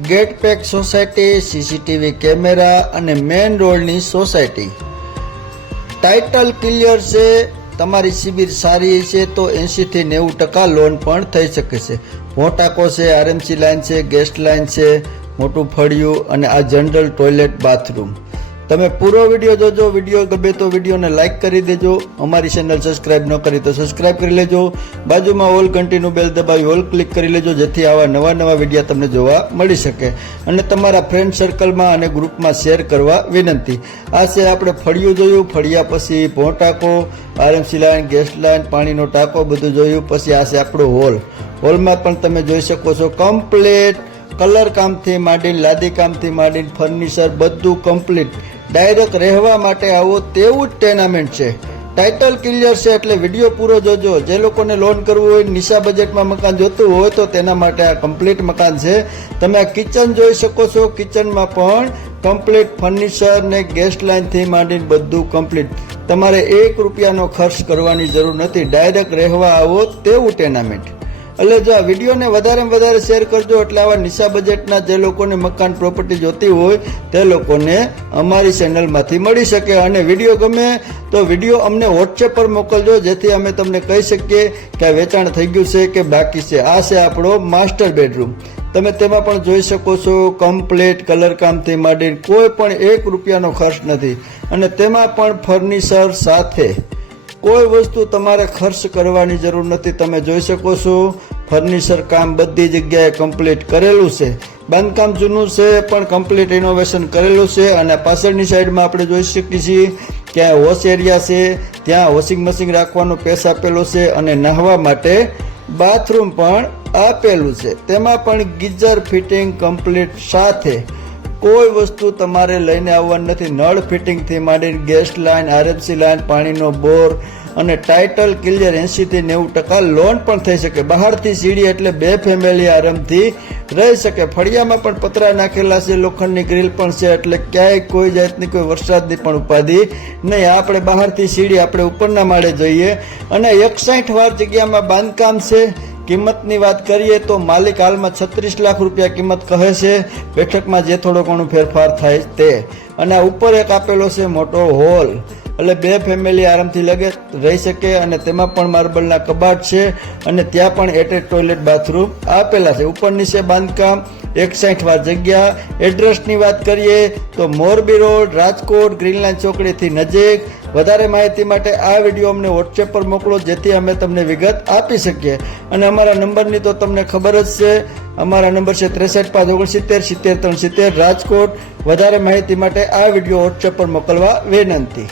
Gate pack society CCTV camera અને main રોડની society. Title clear છે, તમારી શિબિર સારી છે તો એંશીથી નેવું ટકા લોન પણ થઈ શકે છે. મોટાકો છે આરએમસી લાઇન છે ગેસ્ટ લાઇન છે, મોટું ફળિયું અને આ જનરલ ટોયલેટ બાથરૂમ તમે પૂરો વીડિયો જોજો, વીડિયો ગમે તો વિડીયોને લાઇક કરી દેજો. અમારી ચેનલ સબસ્ક્રાઇબ ન કરી તો સબસ્ક્રાઇબ કરી લેજો. બાજુમાં ઓલ ઘંટીનું બેલ દબાવી ઓલ ક્લિક કરી લેજો, જેથી આવા નવા નવા વીડિયો તમને જોવા મળી શકે. અને તમારા ફ્રેન્ડ સર્કલમાં અને ગ્રુપમાં શેર કરવા વિનંતી. આ છે આપણે ફળિયું જોયું, ફળિયા પછી ભોંટાકો આરએમસી લાઇન ગેસ લાઇન પાણીનો ટાંકો બધું જોયું, પછી આ છે આપણો હોલ હોલમાં પણ તમે જોઈ શકો છો કમ્પ્લીટ કલર કામથી માંડીને, લાદી કામથી માંડીને ફર્નિચર બધું કમ્પ્લીટ ડાયરેક્ટ રહેવા માટે આવો તેવું જ ટેનામેન્ટ છે. ટાઇટલ ક્લિયર છે એટલે વીડિયો પૂરો જોજો. જે લોકોને લોન કરવું હોય નિશા બજેટમાં મકાન જોતું હોય તો તેના માટે આ કમ્પ્લીટ મકાન છે. તમે આ કિચન જોઈ શકો છો. કિચનમાં પણ કમ્પ્લીટ ફર્નિચર ને ગેસ લાઇનથી માંડીને બધું કમ્પ્લીટ તમારે એક રૂપિયાનો ખર્ચ કરવાની જરૂર નથી. ડાયરેક્ટ રહેવા આવો તેવું ટેનામેન્ટ એટલે જો આ વિડીયોને વધારે વધારે શેર કરજો, એટલે આવા નિશા બજેટના જે લોકોને મકાન પ્રોપર્ટી જોતી હોય, તે લોકોને અમારી ચેનલમાંથી મળી શકે. અને વીડિયો ગમે તો વીડિયો અમને વોટ્સએપ પર મોકલજો, જેથી અમે તમને કહી શકીએ કે આ વેચાણ થઈ ગયું છે કે બાકી છે. આ છે આપણો માસ્ટર બેડરૂમ તમે તેમાં પણ જોઈ શકો છો કમ્પ્લેટ કલરકામથી માંડીને કોઈ પણ એક રૂપિયાનો ખર્ચ નથી. અને તેમાં પણ ફર્નિચર સાથે કોઈ વસ્તુ તમારે ખર્ચ કરવાની જરૂર નથી. તમે જોઈ શકો છો, ફર્નિચર કામ બધી જગ્યાએ કમ્પ્લીટ કરેલું છે. બાંધકામ જૂનું છે, પણ કમ્પ્લીટ ઇનોવેશન કરેલું છે. અને પાછળની સાઈડમાં આપણે જોઈ શકીએ છીએ ત્યાં વોશ એરિયા છે, ત્યાં વોશિંગ મશીન રાખવાનો પેસ આપેલો છે અને નહાવા માટે બાથરૂમ પણ આપેલું છે. તેમાં પણ ગીઝર ફિટિંગ કમ્પ્લીટ સાથે કોઈ વસ્તુ તમારે લઈને આવવાની નથી. નળ ફિટિંગથી માંડીને ગેસ લાઇન આરએફસી લાઇન પાણીનો બોર અને ટાઇટલ ક્લિયર એંશીથી નેવું ટકા લોન પણ થઈ શકે. બહારથી સીડી એટલે બે ફેમિલી આરામથી રહી શકે. ફળિયામાં પણ પતરા નાખેલા છે, લોખંડની ગ્રીલ પણ છે, એટલે ક્યાંય કોઈ જાતની કોઈ વરસાદની પણ ઉપાધિ નહીં. આપણે બહારથી સીડી આપણે ઉપરના માળે જઈએ અને એકસાઠ વાર જગ્યામાં બાંધકામ છે કિંમતની વાત કરીએ તો માલિક હાલમાં છત્રીસ લાખ રૂપિયા કિંમત કહે છે. બેઠકમાં જે થોડો ઘણો ફેરફાર થાય તે. અને ઉપર એક આપેલો છે મોટો હોલ. એટલે બે ફેમિલી આરામથી લગે રહી શકે અને તેમાં પણ માર્બલના કબાટ છે અને ત્યાં પણ એટેચ ટોયલેટ બાથરૂમ આપેલા છે. ઉપર નીચે બાંધકામ, એકસાઠ વાર જગ્યા. એડ્રેસની વાત કરીએ તો મોરબી રોડ, રાજકોટ ગ્રીનલાઇન ચોકડીથી નજીક. વધારે માહિતી માટે આ વીડિયો અમને વોટ્સએપ પર મોકલો, જેથી અમે તમને વિગત આપી શકીએ. અને અમારા નંબરની તો તમને ખબર જ છે, અમારા નંબર છે ત્રેસઠ પાંચ ઓગણસિત્તેર, સિત્તેર ત્રણ સિત્તેર, રાજકોટ. વધારે માહિતી માટે આ વીડિયો વોટ્સએપ પર મોકલવા વિનંતી.